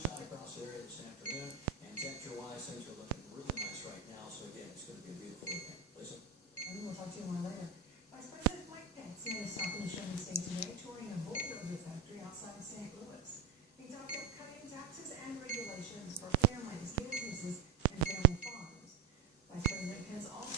sunshine across the area this afternoon, and temperature-wise, things are looking really nice right now. So again, it's going to be a beautiful weekend. Lisa? We'll talk to you more later. Vice President Mike Pence made a stop in the Sherman State today, touring a bulldozer factory outside of St. Louis. He talked about cutting taxes and regulations for families, businesses, and family farms. Vice President Pence also